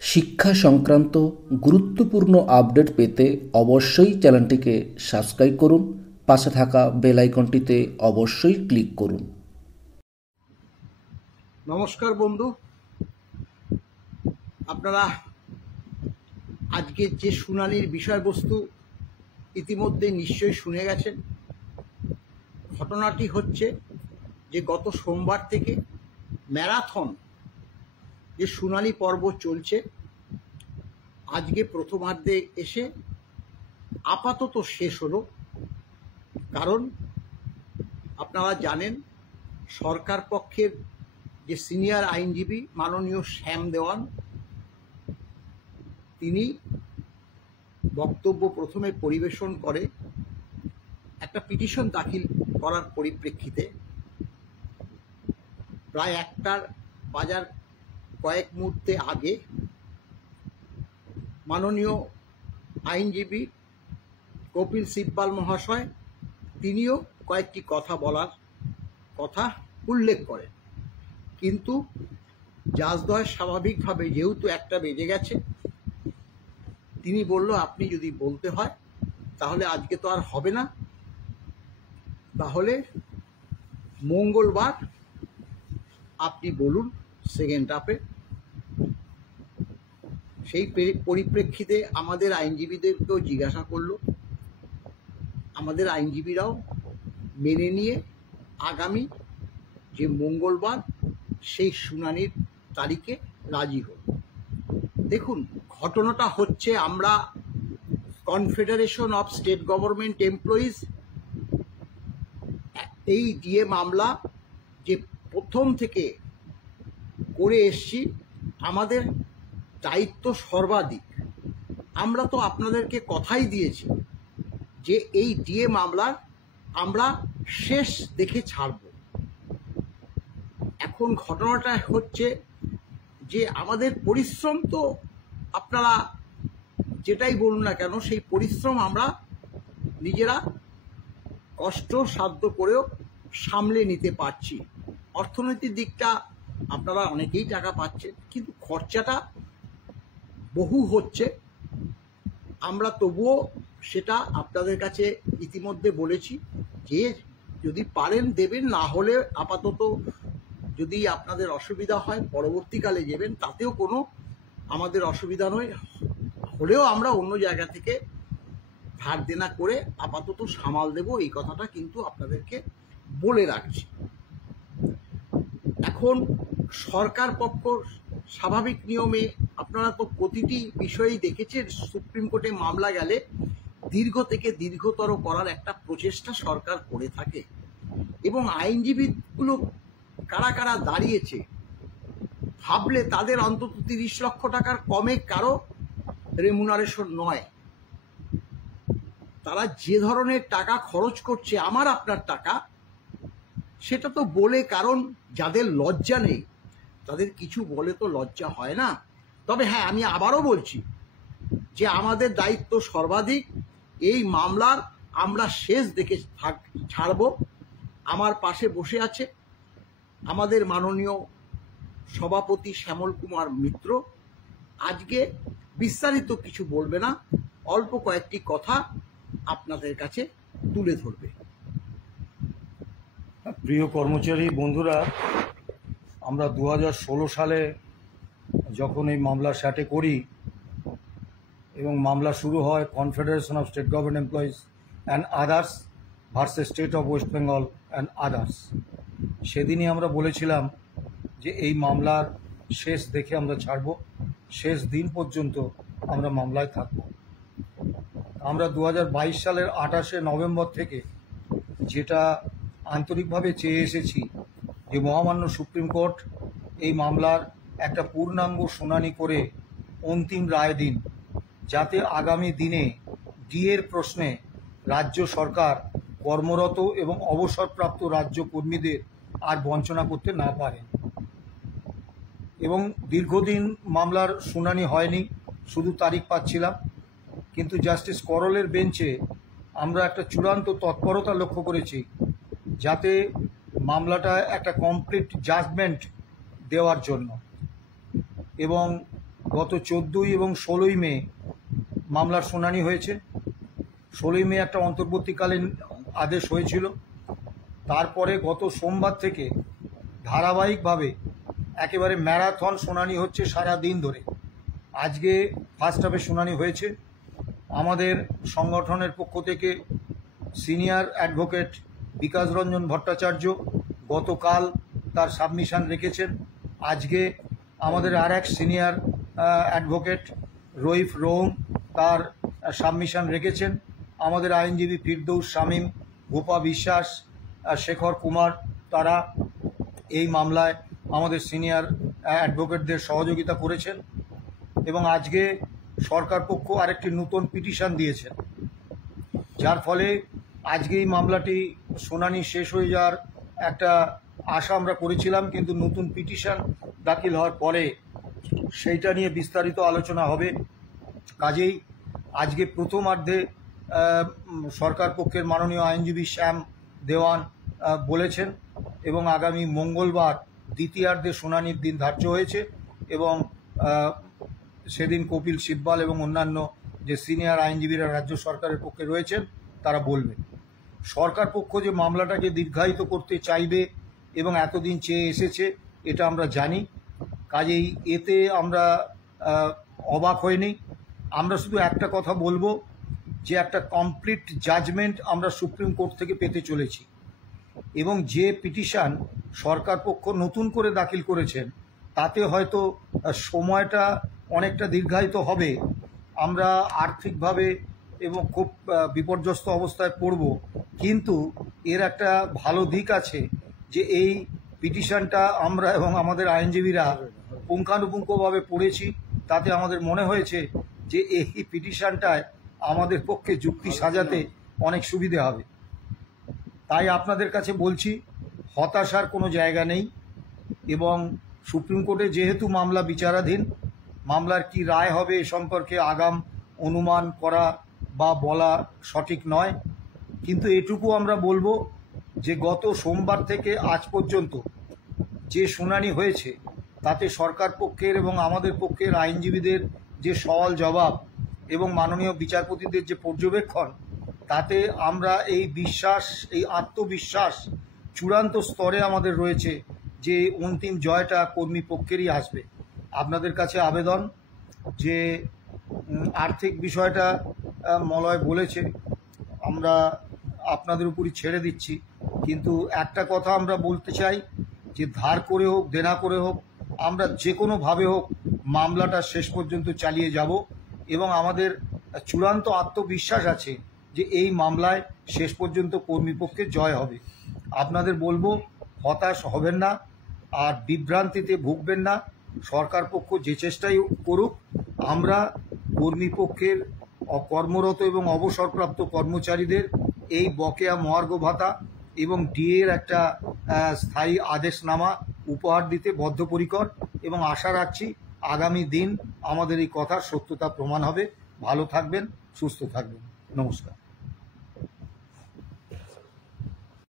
শিক্ষা সংক্রান্ত গুরুত্বপূর্ণ আপডেট পেতে অবশ্যই চ্যানেলটিকে সাবস্ক্রাইব করুন। পাশে থাকা বেল আইকনটিতে অবশ্যই ক্লিক করুন। নমস্কার বন্ধু, আপনারা আজকের যে শুনানির বিষয়বস্তু ইতিমধ্যে নিশ্চয়ই শুনে গেছেন। ঘটনাটি হচ্ছে যে গত সোমবার থেকে ম্যারাথন যে শুনানি পর্ব চলছে, আজকে প্রথমার্ধে এসে আপাতত শেষ হলো। কারণ আপনারা জানেন, সরকার পক্ষের যে সিনিয়র আইনজীবী মাননীয় শ্যাম দেওয়ান, তিনি বক্তব্য প্রথমে পরিবেশন করে একটা পিটিশন দাখিল করার পরিপ্রেক্ষিতে প্রায় 1টার বাজার কয়েক মুহূর্তে আগে মাননীয় আইনজীবী কপিল সিব্বাল মহাশয় তিনিও কয়েকটি কথা উল্লেখ করেন। কিন্তু জাজদ্বয় স্বাভাবিকভাবে, যেহেতু 1টা বেজে গেছে, তিনি বলল, আপনি যদি বলতে হয় তাহলে আজকে তো আর হবে না, তাহলে মঙ্গলবার আপনি বলুন সেকেন্ড হাফে। সেই পরিপ্রেক্ষিতে আমাদের আইনজীবীদেরকেও জিজ্ঞাসা করলো, আমাদের আইনজীবীরাও মেনে নিয়ে আগামী যে মঙ্গলবার সেই শুনানির তারিখে রাজি হল। দেখুন, ঘটনাটা হচ্ছে, আমরা confederation of state government employees এই ডিএ মামলা যে প্রথম থেকে করে এসছি, আমাদের দায়িত্ব সর্বাধিক। আমরা তো আপনাদেরকে কথাই দিয়েছি যে এই ডিএ মামলার আমরা শেষ দেখে ছাড়ব। এখন ঘটনাটা হচ্ছে যে আমাদের পরিশ্রম, তো আপনারা যেটাই বলুন না কেন, সেই পরিশ্রম আমরা নিজেরা কষ্ট সাধ্য করেও সামলে নিতে পারছি। অর্থনৈতিক দিকটা আপনারা অনেকেই টাকা পাচ্ছেন, কিন্তু খরচাটা বহু হচ্ছে। আমরা তবুও সেটা আপনাদের কাছে ইতিমধ্যে বলেছি যে যদি পারেন দেবেন, না হলে আপাতত যদি আপনাদের অসুবিধা হয় পরবর্তীকালে দেবেন, তাতেও কোনো আমাদের অসুবিধা নয়। হলেও আমরা অন্য জায়গা থেকে ধার দেনা করে আপাতত সামাল দেব, এই কথাটা কিন্তু আপনাদেরকে বলে রাখছি। এখন সরকার পক্ষ স্বাভাবিক নিয়মে, আপনারা তো প্রতিটি বিষয়েই দেখেছেন, সুপ্রিম কোর্টে মামলা গেলে দীর্ঘ থেকে দীর্ঘতর করার একটা প্রচেষ্টা সরকার করে থাকে। এবং আইনজীবীগুলো কারা কারা দাঁড়িয়েছে ভাবলে তাদের অন্তত 30 লক্ষ টাকার কমে কারো রেমুনারেশন নয়। তারা যে ধরনের টাকা খরচ করছে, আমার আপনার টাকা, সেটা তো বলে, কারণ যাদের লজ্জা নেই তাদের কিছু বলে তো লজ্জা হয় না। তবে হ্যাঁ, আমি আবারও বলছি যে আমাদের দায়িত্ব সর্বাধিক। এই মামলার আমরা শেষ দেখে ছাড়ব। আমার পাশে বসে আছে আমাদের মাননীয় সভাপতি শ্যামল কুমার মিত্র। আজকে বিস্তারিত কিছু বলবে না, অল্প কয়েকটি কথা আপনাদের কাছে তুলে ধরবে। প্রিয় কর্মচারী বন্ধুরা, আমরা 2016 সালে যখন এই মামলা স্যাটে করি এবং মামলা শুরু হয় confederation of state government employees and others versus state of West Bengal and others, সেদিনই আমরা বলেছিলাম যে এই মামলার শেষ দেখে আমরা ছাড়ব, শেষ দিন পর্যন্ত আমরা মামলায় থাকব। আমরা 2022 সালের 28শে নভেম্বর থেকে যেটা আন্তরিকভাবে চেয়ে এসেছি যে মহামান্য সুপ্রিম কোর্ট এই মামলার একটা পূর্ণাঙ্গ শুনানি করে অন্তিম রায় দিন, যাতে আগামী দিনে ডিএর প্রশ্নে রাজ্য সরকার কর্মরত এবং অবসরপ্রাপ্ত রাজ্য কর্মীদের আর বঞ্চনা করতে না পারে। এবং দীর্ঘদিন মামলার শুনানি হয়নি, শুধু তারিখ পাচ্ছিলাম। কিন্তু জাস্টিস করলের বেঞ্চে আমরা একটা চূড়ান্ত তৎপরতা লক্ষ্য করেছি, যাতে মামলাটা একটা কমপ্লিট জাজমেন্ট দেওয়ার জন্য। এবং গত 14 এবং 16 মে মামলার শুনানি হয়েছে। 16 মে একটা অন্তর্বর্তীকালীন আদেশ হয়েছিল। তারপরে গত সোমবার থেকে ধারাবাহিকভাবে একেবারে ম্যারাথন শুনানি হচ্ছে সারা দিন ধরে। আজকে ফার্স্ট হাফে শুনানি হয়েছে। আমাদের সংগঠনের পক্ষ থেকে সিনিয়র অ্যাডভোকেট বিকাশ রঞ্জন ভট্টাচার্য গতকাল তার সাবমিশন রেখেছেন। আজকে আমাদের আর এক সিনিয়র অ্যাডভোকেট রইফ রোম তার সাবমিশন রেখেছেন। আমাদের আইনজীবী ফিরদৌস শামীম, গোপা বিশ্বাস, শেখর কুমার তারা এই মামলায় আমাদের সিনিয়র অ্যাডভোকেটদের সহযোগিতা করেছেন। এবং আজকে সরকার পক্ষ আরেকটি নতুন পিটিশন দিয়েছেন, যার ফলে আজকে এই মামলাটি শুনানি শেষ হয়ে যাওয়ার একটা আশা আমরা করেছিলাম, কিন্তু নতুন পিটিশন দাখিল হওয়ার পরে সেইটা নিয়ে বিস্তারিত আলোচনা হবে। কাজেই আজকে প্রথমার্ধে সরকার পক্ষের মাননীয় আইনজীবী শ্যাম দেওয়ান বলেছেন এবং আগামী মঙ্গলবার দ্বিতীয়ার্ধে শুনানির দিন ধার্য হয়েছে এবং সেদিন কপিল সিব্বাল এবং অন্যান্য যে সিনিয়র আইনজীবীরা রাজ্য সরকারের পক্ষে রয়েছেন তারা বলবেন। সরকার পক্ষ যে মামলাটাকে দীর্ঘায়িত করতে চাইবে এবং এতদিন চেয়ে এসেছে এটা আমরা জানি। কাজেই এতে আমরা অবাক হইনি। আমরা শুধু একটা কথা বলবো যে একটা কমপ্লিট জাজমেন্ট আমরা সুপ্রিম কোর্ট থেকে পেতে চলেছি এবং যে পিটিশন সরকার পক্ষ নতুন করে দাখিল করেছেন তাতে হয়তো সময়টা অনেকটা দীর্ঘায়িত হবে। আমরা আর্থিকভাবে এবং খুব বিপর্যস্ত অবস্থায় পড়ব, কিন্তু এর একটা ভালো দিক আছে যে এই পিটিশনটা আমরা এবং আমাদের আইনজীবীরা পুঙ্খানুপুঙ্খভাবে পড়েছি। তাতে আমাদের মনে হয়েছে যে এই পিটিশনটায় আমাদের পক্ষে যুক্তি সাজাতে অনেক সুবিধে হবে। তাই আপনাদের কাছে বলছি, হতাশার কোনো জায়গা নেই এবং সুপ্রিম কোর্টে যেহেতু মামলা বিচারাধীন, মামলার কি রায় হবে এ সম্পর্কে আগাম অনুমান করা বা বলা সঠিক নয়। কিন্তু এটুকু আমরা বলবো যে গত সোমবার থেকে আজ পর্যন্ত যে শুনানি হয়েছে তাতে সরকার পক্ষের এবং আমাদের পক্ষের আইনজীবীদের যে সওয়াল জবাব এবং মাননীয় বিচারপতিদের যে পর্যবেক্ষণ, তাতে আমরা এই বিশ্বাস, এই আত্মবিশ্বাস চূড়ান্ত স্তরে আমাদের রয়েছে যে অন্তিম জয়টা কর্মী পক্ষেরই আসবে। আপনাদের কাছে আবেদন যে আর্থিক বিষয়টা মলয় বলেছে, আমরা আপনাদের উপরই ছেড়ে দিচ্ছি, কিন্তু একটা কথা আমরা বলতে চাই যে ধার করে হোক দেনা করে হোক আমরা যে কোনোভাবে হোক মামলাটা শেষ পর্যন্ত চালিয়ে যাব এবং আমাদের চূড়ান্ত আত্মবিশ্বাস আছে যে এই মামলায় শেষ পর্যন্ত কর্মীপক্ষে জয় হবে। আপনাদের বলবো হতাশ হবেন না আর বিভ্রান্তিতে ভুগবেন না। সরকার পক্ষ যে চেষ্টাই করুক, আমরা কর্মীপক্ষের কর্মরত এবং অবসরপ্রাপ্ত কর্মচারীদের এই বকেয়া মহার্ঘ ভাতা এবং ডিএর একটা স্থায়ী আদেশনামা উপহার দিতে বদ্ধপরিকর এবং আশা রাখছি আগামী দিন আমাদের এই কথার সত্যতা প্রমাণ হবে। ভালো থাকবেন, সুস্থ থাকবেন। নমস্কার।